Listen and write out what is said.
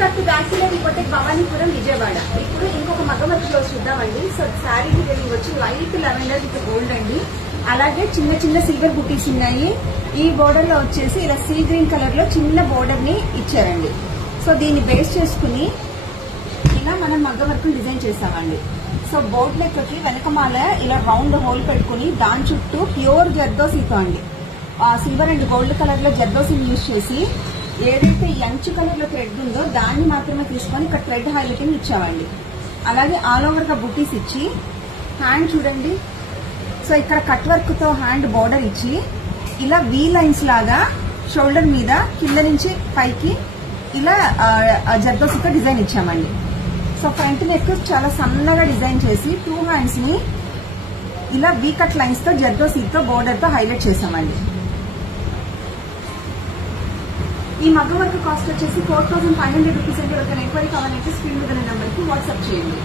Back to బ్యాక్సిలర్ reported Bhavanipuram Vijayawada. ఇప్పుడు ఇంకొక మగ్గ వర్క్ లో చూద్దామండి. సో శారీ డిజైనింగ్ వచ్చి లైట్ లెవెండర్ విత్ గోల్డ్ అండి. అలాగే చిన్న చిన్న సిల్వర్ బుటీస్ ఉన్నాయి. ఈ బోర్డర్ లో వచ్చేసి ఇలా సీ గ్రీన్ కలర్ లో చిన్న బోర్డర్ ని ఇచ్చారండి. సో దీన్ని బేస్ చేసుకుని ఇలా మనం మగ్గ వర్క్ డిజైన్ చేసామండి. సో బోర్డ్ లెక్కకి వెనకమాల ఇలా రౌండ్ హోల్ పెట్టుకుని దాని చుట్టూ ప్యూర్ జర్దోసీతో అండి సిల్వర్ అండ్ గోల్డ్ కలర్ లో జర్దోసీని యూజ్ చేసి ఏదైతే అంచు కలర్ లో థ్రెడ్ ఉందో దాన్ని మాత్రమే తీసుకొని ఇక్కడ థ్రెడ్ హైలైటింగ్ ఇచ్చామండి. అలాగే ఆల్ ఓవర్ గా బుటీస్ ఇచ్చి హ్యాండ్ చూడండి. సో ఇక్కడ కట్ వర్క్ తో హ్యాండ్ బోర్డర్ ఇచ్చి ఇలా వీ లైన్స్ లాగా షోల్డర్ మీద కింద నుంచి పైకి ఇలా జర్దోసీతో డిజైన్ ఇచ్చామండి. సో ఫ్రంట్ నెక్ చాలా సన్నగా డిజైన్ చేసి 2 హ్యాండ్స్ ని ఇలా వీ కట్ లైన్స్ తో జర్దోసీతో బోర్డర్ తో హైలైట్ చేసామండి. ఈ మగ్గ వర్క్ కాస్ట్ వచ్చేసి 4500 రూపీస్ అండి. ఎవరికైనా ఎంక్వైరీ కావాలంటే స్క్రీన్ మీద నెంబర్ కి వాట్సాప్ చేయండి.